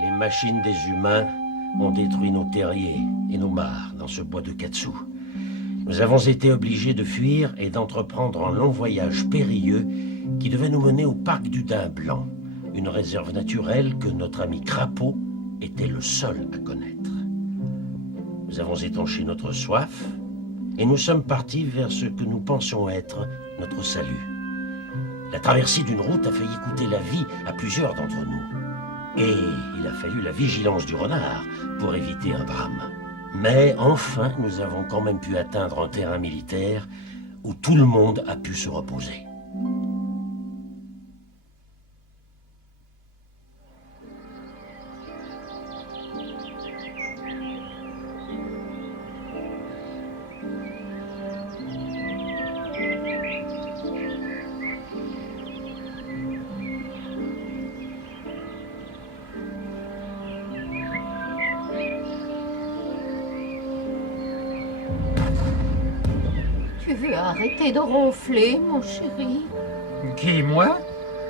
Les machines des humains ont détruit nos terriers et nos mares dans ce bois de Katsu. Nous avons été obligés de fuir et d'entreprendre un long voyage périlleux qui devait nous mener au parc du Daim Blanc, une réserve naturelle que notre ami Crapaud était le seul à connaître. Nous avons étanché notre soif et nous sommes partis vers ce que nous pensions être notre salut. La traversée d'une route a failli coûter la vie à plusieurs d'entre nous. Et il a fallu la vigilance du renard pour éviter un drame. Mais enfin, nous avons quand même pu atteindre un terrain militaire où tout le monde a pu se reposer. Tu veux arrêter de ronfler, mon chéri? Qui, moi?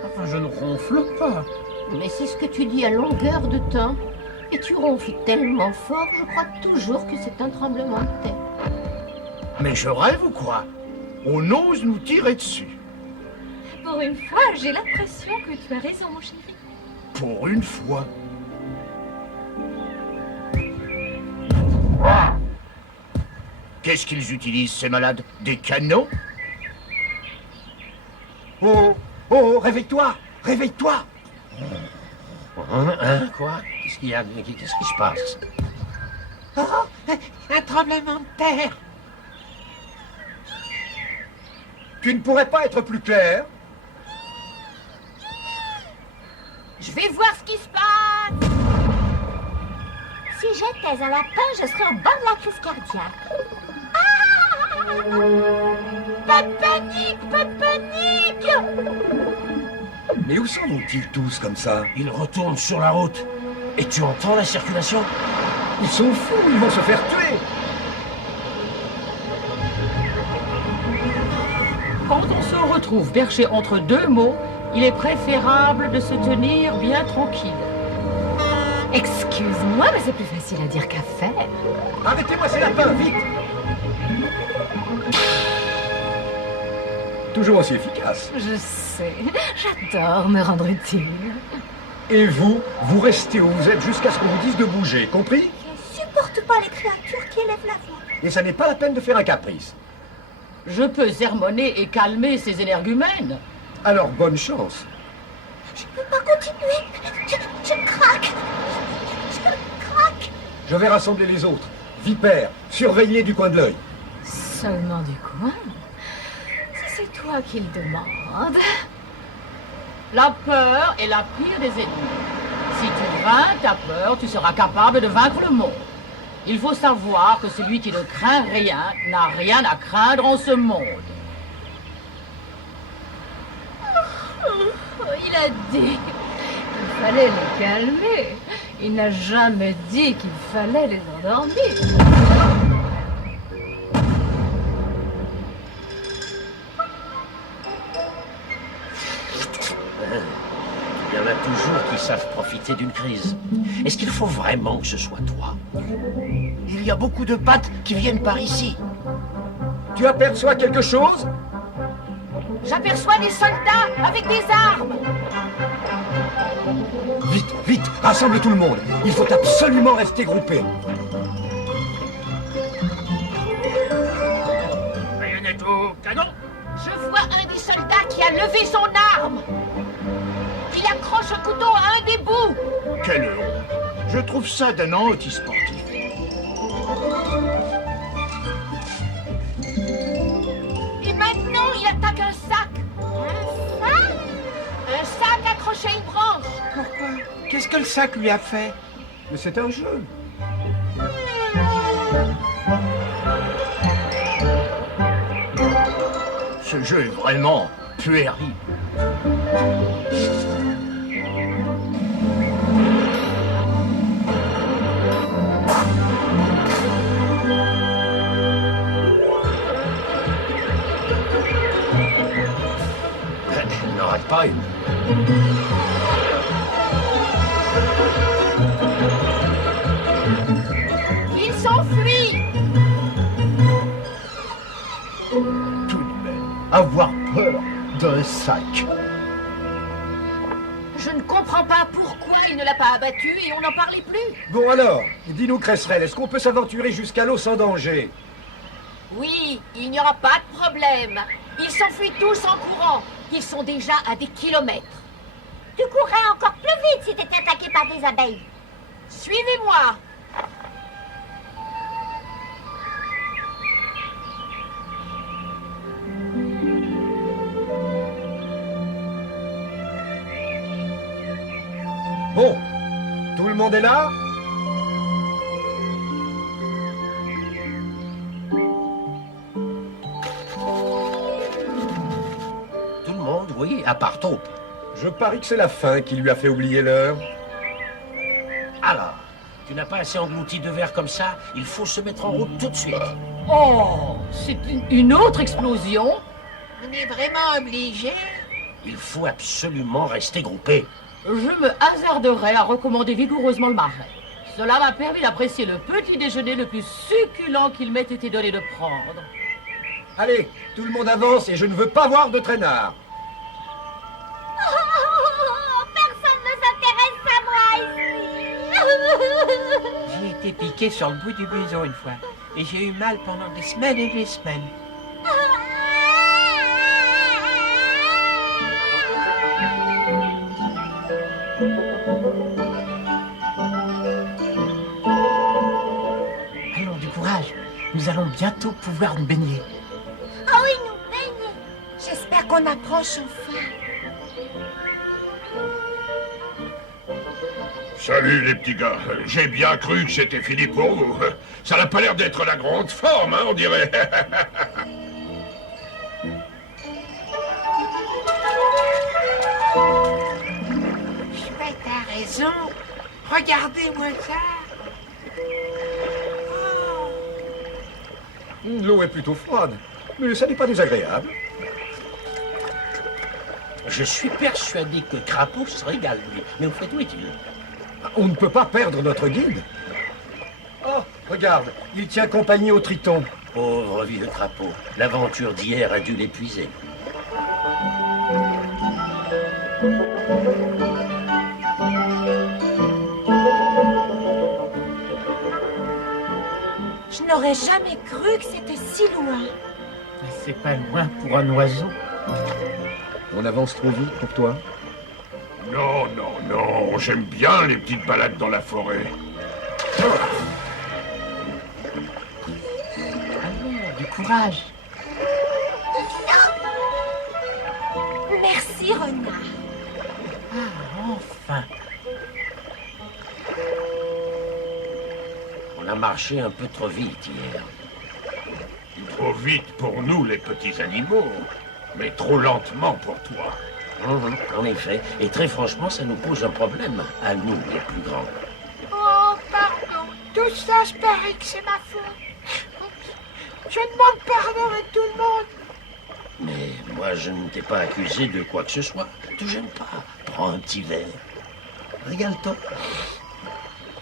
Enfin, je ne ronfle pas. Mais c'est ce que tu dis à longueur de temps. Et tu ronfles tellement fort, je crois toujours que c'est un tremblement de terre. Mais je rêve ou quoi? On ose nous tirer dessus. Pour une fois, j'ai l'impression que tu as raison, mon chéri. Pour une fois. Qu'est-ce qu'ils utilisent, ces malades? Des canons? Oh, oh, réveille-toi, réveille-toi. Quoi? Qu'est-ce qu'il y a? Qu'est-ce qui se passe? Oh, un tremblement de terre. Tu ne pourrais pas être plus clair? Je vais voir ce qui se passe. Si j'étais un lapin, je serais au bord de la crise cardiaque. Pas de panique, pas de panique. Mais où s'en vont-ils tous comme ça? Ils retournent sur la route. Et tu entends la circulation? Ils sont fous, ils vont se faire tuer. Quand on se retrouve perché entre deux mots, il est préférable de se tenir bien tranquille. Excuse-moi, mais c'est plus facile à dire qu'à faire. Arrêtez-moi ces lapins, vite. Toujours aussi efficace. Je sais, j'adore me rendre utile. Et vous, vous restez où vous êtes jusqu'à ce qu'on vous dise de bouger, compris? Je supporte pas les créatures qui élèvent la voix. Et ça n'est pas la peine de faire un caprice. Je peux sermonner et calmer ces énergumènes. Alors bonne chance. Je ne peux pas continuer. Je craque. Je craque. Je vais rassembler les autres. Vipère, surveillez du coin de l'œil. Seulement du coin. Si c'est toi qui le demande. La peur est la pire des ennemis. Si tu vains ta peur, tu seras capable de vaincre le monde. Il faut savoir que celui qui ne craint rien n'a rien à craindre en ce monde. Il a dit qu'il fallait les calmer. Il n'a jamais dit qu'il fallait les endormir. Il y en a toujours qui savent profiter d'une crise. Est-ce qu'il faut vraiment que ce soit toi? Il y a beaucoup de pattes qui viennent par ici. Tu aperçois quelque chose? J'aperçois des soldats avec des armes. Vite, vite, rassemble tout le monde. Il faut absolument rester groupé. Baïonnette au canon. Je vois un des soldats qui a levé son arme. Il accroche un couteau à un des bouts. Quelle honte. Je trouve ça d'un anti-sportif. Et maintenant, il attaque un sac. Un sac accroché à une branche. Pourquoi? Qu'est-ce que le sac lui a fait? Mais c'est un jeu. Ce jeu est vraiment puéril. Il n'en rate pas une. avoir peur d'un sac. Je ne comprends pas pourquoi il ne l'a pas abattu et on n'en parlait plus. Bon alors, dis-nous Cresserelle, est-ce qu'on peut s'aventurer jusqu'à l'eau sans danger? Oui, il n'y aura pas de problème. Ils s'enfuient tous en courant. Ils sont déjà à des kilomètres. Tu courrais encore plus vite si t'étais attaqué par des abeilles. Suivez-moi. Bon, tout le monde est là? Tout le monde, oui, à part Taupe. Je parie que c'est la faim qui lui a fait oublier l'heure. Alors, tu n'as pas assez englouti de verre comme ça? Il faut se mettre en route tout de suite. Oh, c'est une autre explosion. On est vraiment obligé. Il faut absolument rester groupé. Je me hasarderais à recommander vigoureusement le marais. Cela m'a permis d'apprécier le petit déjeuner le plus succulent qu'il m'ait été donné de prendre. Allez, tout le monde avance et je ne veux pas voir de traînard. Oh, personne ne s'intéresse à moi ici. J'ai été piqué sur le bout du museau une fois. Et j'ai eu mal pendant des semaines et des semaines. Allons, du courage. Nous allons bientôt pouvoir nous baigner. Ah oui, nous baigner. J'espère qu'on approche enfin. Salut les petits gars, j'ai bien cru que c'était fini pour vous. Ça n'a pas l'air d'être la grande forme, hein, on dirait. Chouette, t'as raison. Regardez-moi ça. L'eau est plutôt froide, mais ça n'est pas désagréable. Je suis persuadé que Crapaud se régale, lui. Mais au fait, où est-il? On ne peut pas perdre notre guide. Oh, regarde, il tient compagnie au Triton. Pauvre vieux Crapaud. L'aventure d'hier a dû l'épuiser. Je n'aurais jamais cru que c'était si loin. C'est pas loin pour un oiseau. On avance trop vite pour toi? Non, non, non, j'aime bien les petites balades dans la forêt. Allons, du courage. Merci, renard. Ah, enfin. On a marché un peu trop vite hier. Trop vite pour nous, les petits animaux, mais trop lentement pour toi. En effet. Et très franchement, ça nous pose un problème, à nous, les plus grands. Oh, pardon. Tout ça, je parie que c'est ma faute. Je demande pardon à tout le monde. Mais moi, je ne t'ai pas accusé de quoi que ce soit. Te gêne pas. Prends un petit verre. Régale-toi.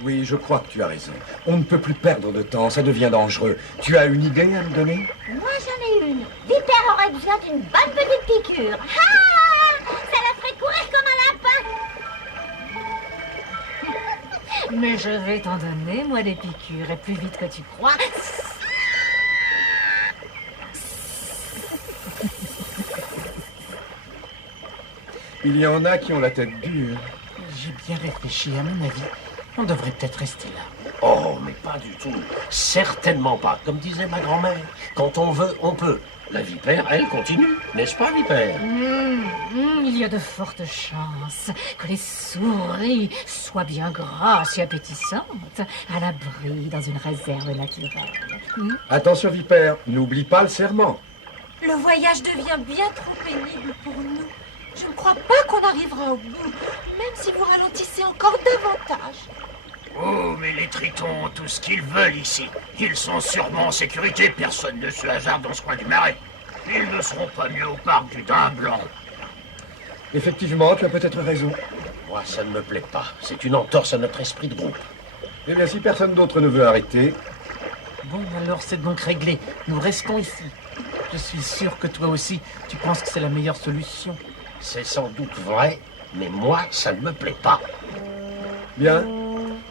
Oui, je crois que tu as raison. On ne peut plus perdre de temps, ça devient dangereux. Tu as une idée à me donner? Moi, j'en ai une. Vipère aurait besoin d'une bonne petite piqûre. Ah! Ça la ferait courir comme un lapin. Mais je vais t'en donner, moi, des piqûres, et plus vite que tu crois. Il y en a qui ont la tête dure. J'ai bien réfléchi, à mon avis. On devrait peut-être rester là. Oh, mais pas du tout. Certainement pas. Comme disait ma grand-mère, quand on veut, on peut. La vipère, elle, continue. N'est-ce pas, vipère? Il y a de fortes chances que les souris soient bien grasses et appétissantes, à l'abri dans une réserve naturelle. Attention, Vipère, n'oublie pas le serment. Le voyage devient bien trop pénible pour nous. Je ne crois pas qu'on arrivera au bout, même si vous ralentissez encore davantage. Oh, mais les tritons ont tout ce qu'ils veulent ici. Ils sont sûrement en sécurité, personne ne se hasarde dans ce coin du marais. Ils ne seront pas mieux au parc du Daim Blanc. Effectivement, tu as peut-être raison. Moi, ça ne me plaît pas. C'est une entorse à notre esprit de groupe. Eh bien, si personne d'autre ne veut arrêter, Bon, alors c'est donc réglé. Nous restons ici. Je suis sûr que toi aussi, tu penses que c'est la meilleure solution. C'est sans doute vrai, mais moi, ça ne me plaît pas. Bien,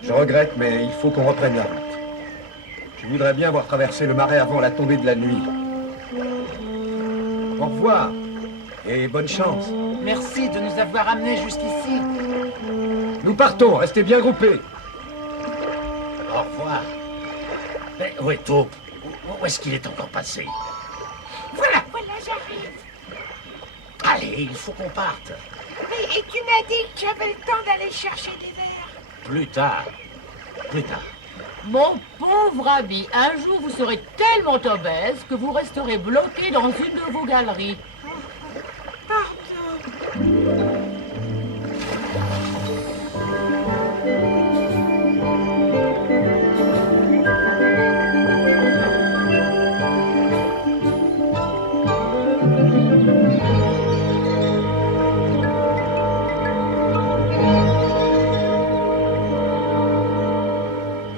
je regrette, mais il faut qu'on reprenne la route. Je voudrais bien avoir traversé le marais avant la tombée de la nuit. Au revoir, et bonne chance. Merci de nous avoir amenés jusqu'ici. Nous partons, restez bien groupés. Au revoir. Mais où est Taupe? Où est-ce qu'il est encore passé? Voilà, j'arrive. Allez, il faut qu'on parte. Et tu m'as dit que j'avais le temps d'aller chercher des verres. Plus tard. Plus tard. Mon pauvre ami, un jour vous serez tellement obèse que vous resterez bloqué dans une de vos galeries.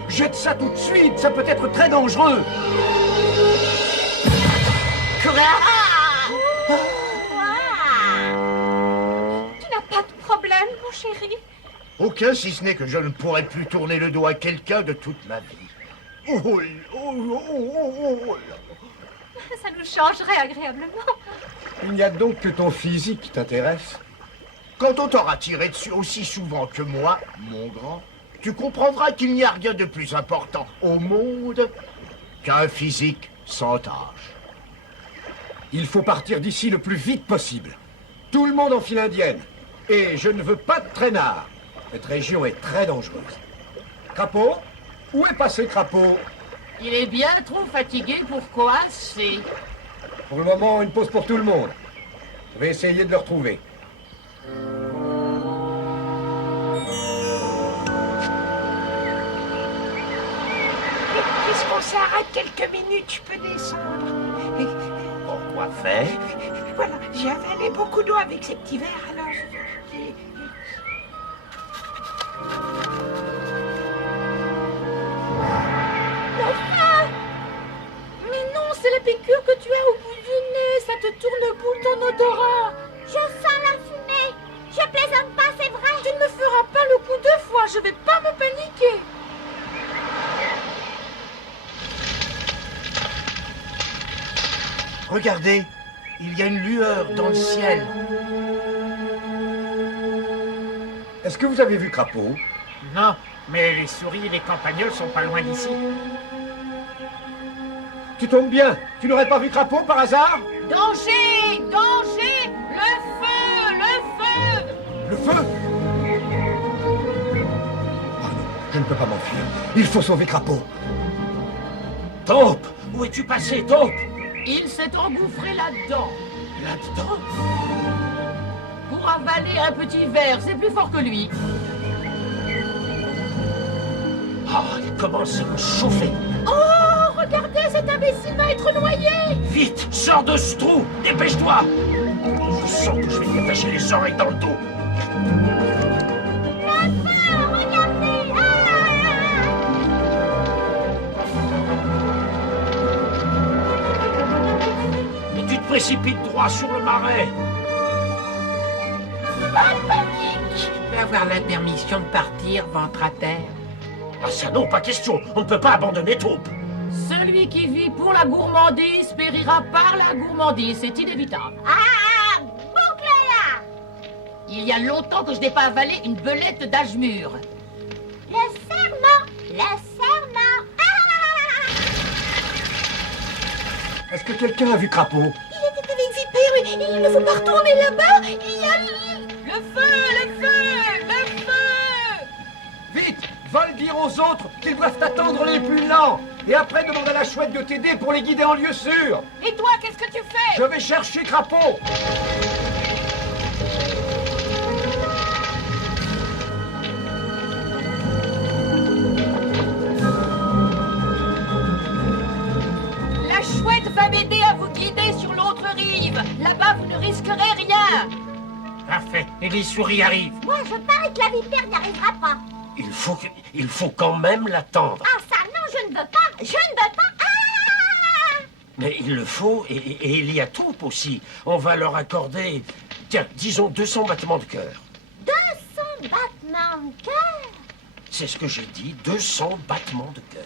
Jette ça tout de suite, ça peut être très dangereux. Tu n'as pas de problème, mon chéri? Aucun, si ce n'est que je ne pourrai plus tourner le dos à quelqu'un de toute ma vie. Oh, Ça nous changerait agréablement. Il n'y a donc que ton physique qui t'intéresse. Quand on t'aura tiré dessus aussi souvent que moi, mon grand, tu comprendras qu'il n'y a rien de plus important au monde qu'un physique sans tâche. Il faut partir d'ici le plus vite possible. Tout le monde en file indienne. Et je ne veux pas de traînard. Cette région est très dangereuse. Crapaud? Où est passé Crapaud? Il est bien trop fatigué pour coincer. Pour le moment, une pause pour tout le monde. Je vais essayer de le retrouver. Puisqu'on s'arrête quelques minutes, je peux descendre. Pourquoi faire? Voilà, j'ai avalé beaucoup d'eau avec ces petits verres, alors Mais non, c'est la piqûre que tu as au bout du nez. Ça te tourne boule ton odorat. Je sens la fumée. Je plaisante pas, c'est vrai. Tu ne me feras pas le coup deux fois. Je vais pas me paniquer. Regardez, il y a une lueur dans le ciel. Est-ce que vous avez vu Crapaud? Non, mais les souris et les campagnols sont pas loin d'ici. Tu tombes bien. Tu n'aurais pas vu Crapaud par hasard? Danger! Danger! Le feu! Le feu! Le feu? Oh non, je ne peux pas m'enfuir. Il faut sauver Crapaud. Taupe! Où es-tu passé, Taupe? Il s'est engouffré là-dedans. Là-dedans? Pour avaler un petit verre, c'est plus fort que lui. Oh, il commence à me chauffer. Oh, regardez, cet imbécile va être noyé. Vite, sors de ce trou! Dépêche-toi! Je sens que je vais lui attacher les oreilles dans le dos. Regardez. Et tu te précipites droit sur le marais. Je peux avoir la permission de partir, ventre à terre. Ah ça non, pas question. On ne peut pas abandonner Taupe. Celui qui vit pour la gourmandise périra par la gourmandise, c'est inévitable. Ah, boucle-la. Il y a longtemps que je n'ai pas avalé une belette d'âge mûr. Le serment. Le serment. Est-ce que quelqu'un a vu Crapaud? Il était avec Vipère et il ne faut pas retourner là-bas. Il y a Le feu! Le feu! Le feu! Vite! Va le dire aux autres qu'ils doivent attendre les plus lents. Et après, demande à la chouette de t'aider pour les guider en lieu sûr. Et toi, qu'est-ce que tu fais? Je vais chercher Crapaud. La chouette va m'aider à vous guider sur l'autre rive. Là-bas, vous ne risquerez rien. Parfait. Et les souris arrivent. Moi, je parie que la vipère n'y arrivera pas. Il faut quand même l'attendre. Ah, ça, non, je ne veux pas. Je ne veux pas. Mais il le faut, et il y a troupe aussi. On va leur accorder, tiens, disons 200 battements de cœur. 200 battements de cœur. C'est ce que j'ai dit, 200 battements de cœur.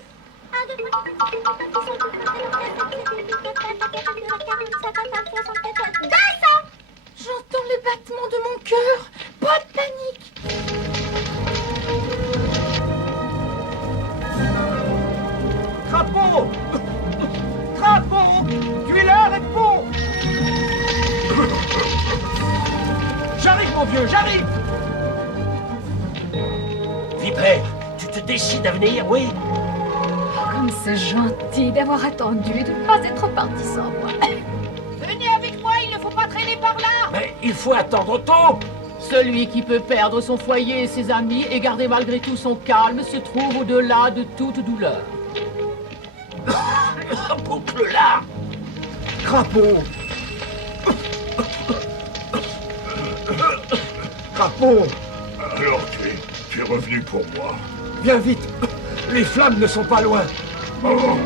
J'entends les battements de mon cœur. Pas de panique. Crapaud! Crapaud! Tu es là, réponds! J'arrive, mon vieux, j'arrive! Vipère, tu te décides à venir, oui? Comme c'est gentil d'avoir attendu, de ne pas être parti sans moi. Venez avec moi, il ne faut pas traîner par là. Mais il faut attendre tôt. Celui qui peut perdre son foyer et ses amis et garder malgré tout son calme se trouve au-delà de toute douleur. Boucle-la. Crapaud! Crapaud! Alors tu es revenu pour moi. Viens vite! Les flammes ne sont pas loin! Oh,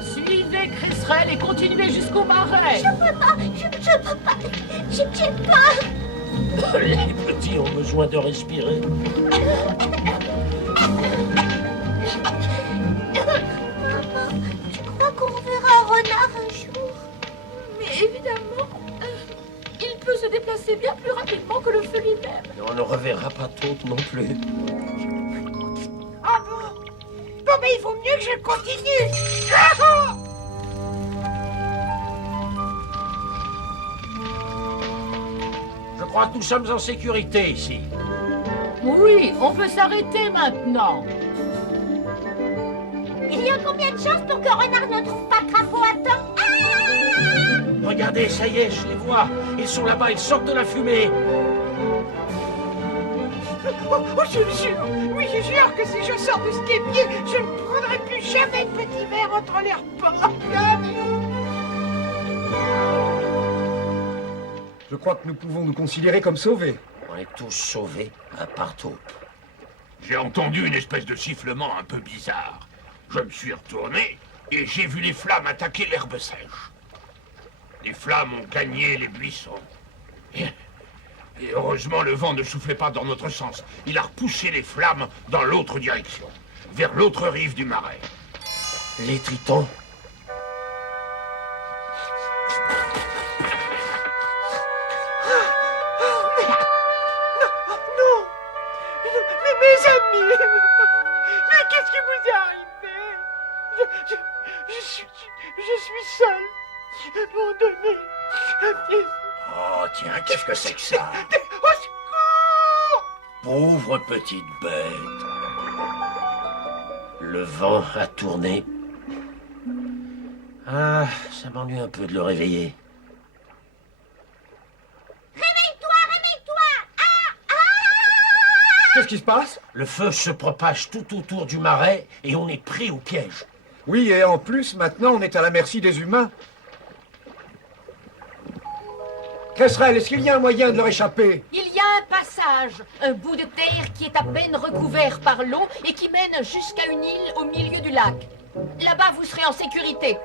Suivez Cresserelle et continuez jusqu'au marais. Je peux pas, je peux pas. J'ai peur. Les petits ont besoin de respirer. Maman, tu crois qu'on verra un renard un jour? Mais évidemment, il peut se déplacer bien plus rapidement que le feu lui-même. Et on ne reverra pas Taupe non plus. Ah bon? Bon, mais il vaut mieux que je continue. Ah! Je crois que nous sommes en sécurité ici. Oui, on peut s'arrêter maintenant. Il y a combien de chances pour que renard ne trouve pas Crapaud à temps? Regardez, ça y est, je les vois. Ils sont là-bas, ils sortent de la fumée. Oh, je jure, oui, je jure que si je sors de ce képier, je ne prendrai plus jamais de petit verre entre les repas. Jamais. Je crois que nous pouvons nous considérer comme sauvés. On est tous sauvés, à part Taupe. j'ai entendu une espèce de sifflement un peu bizarre. Je me suis retourné et j'ai vu les flammes attaquer l'herbe sèche. Les flammes ont gagné les buissons. Et heureusement, le vent ne soufflait pas dans notre sens. Il a repoussé les flammes dans l'autre direction, vers l'autre rive du marais. Les tritons. Non, mais mes amis, mais qu'est-ce qui vous est arrivé? Je suis seul, abandonné. Oh, tiens, qu'est-ce que c'est que ça? Au secours! Pauvre petite bête. Le vent a tourné. Ah, ça m'ennuie un peu de le réveiller. Qu'est-ce qui se passe? Le feu se propage tout autour du marais et on est pris au piège. Oui, et en plus, maintenant, on est à la merci des humains. Cresserelle, est-ce qu'il y a un moyen de leur échapper? Il y a un passage, un bout de terre qui est à peine recouvert par l'eau et qui mène jusqu'à une île au milieu du lac. Là-bas, vous serez en sécurité.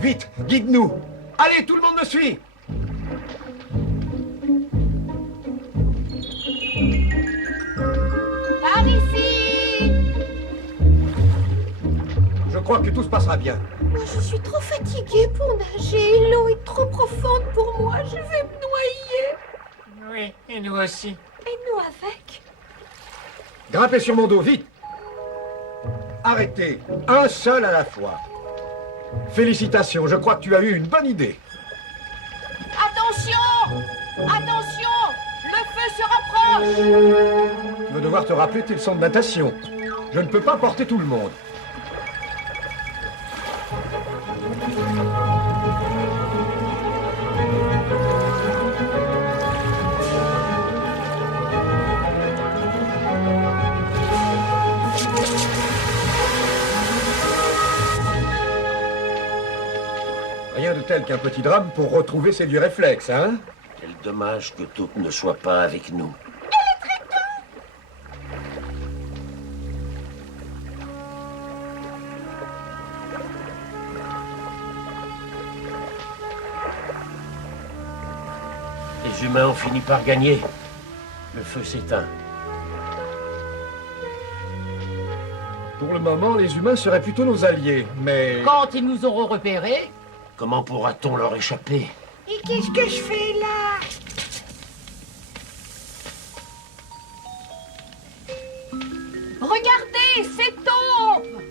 Vite, guide-nous. Allez, tout le monde me suit. Par ici! Je crois que tout se passera bien. Moi, je suis trop fatiguée pour nager. L'eau est trop profonde pour moi. Je vais me noyer. Oui, et nous aussi. Et nous avec. Grimpez sur mon dos, vite. Arrêtez, un seul à la fois. Félicitations, je crois que tu as eu une bonne idée. Attention! Attention! Le feu se rapproche! Tu vas devoir te rappeler tes leçons de natation. Je ne peux pas porter tout le monde. Rien de tel qu'un petit drame pour retrouver ses vieux réflexes, hein? Quel dommage que Taupe ne soit pas avec nous. Les humains ont fini par gagner. Le feu s'éteint. Pour le moment, les humains seraient plutôt nos alliés, mais... Quand ils nous auront repérés, Comment pourra-t-on leur échapper? Et qu'est-ce que je fais là? Regardez, c'est Taupe!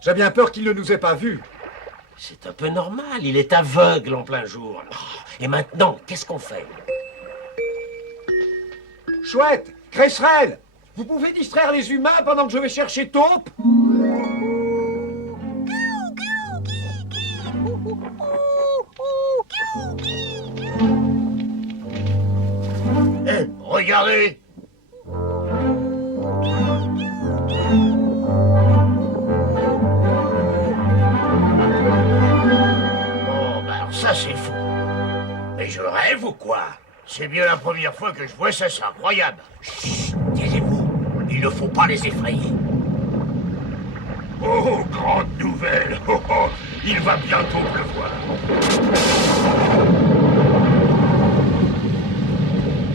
J'ai bien peur qu'il ne nous ait pas vus. C'est un peu normal, il est aveugle en plein jour. Et maintenant, qu'est-ce qu'on fait? Chouette, Cresserelle, vous pouvez distraire les humains pendant que je vais chercher Taupe? Hé, regardez! Bon, ben alors ça c'est fou. Mais je rêve ou quoi? C'est bien la première fois que je vois ça, c'est incroyable. Chut, taisez-vous, il ne faut pas les effrayer. Oh, grande nouvelle. Oh, oh, il va bientôt pleuvoir.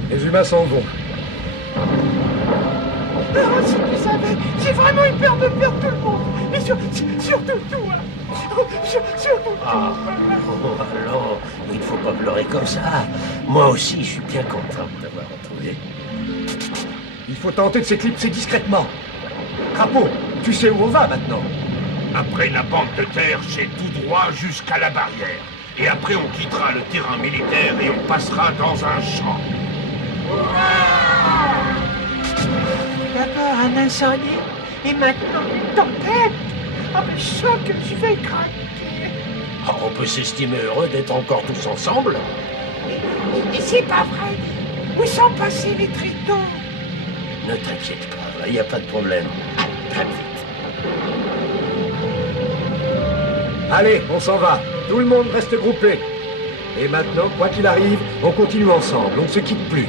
Les humains s'en vont. Oh, si tu savais, j'ai vraiment eu peur de perdre tout le monde. Et surtout toi. Oh, surtout toi. Ah, oh, alors, il ne faut pas pleurer comme ça. Moi aussi, je suis bien content de t'avoir retrouvé. Il faut tenter de s'éclipser discrètement. Crapaud, tu sais où on va maintenant? Après la bande de terre, c'est tout droit jusqu'à la barrière. Et après, on quittera le terrain militaire et on passera dans un champ. D'abord un incendie et maintenant une tempête. Oh, mais je sens que je vais craquer. Ah, on peut s'estimer heureux d'être encore tous ensemble. Et c'est pas vrai. Où sont passés les tritons? Ne t'inquiète pas, il n'y a pas de problème. Très vite. Allez, on s'en va. Tout le monde reste groupé. Et maintenant, quoi qu'il arrive, on continue ensemble, on ne se quitte plus.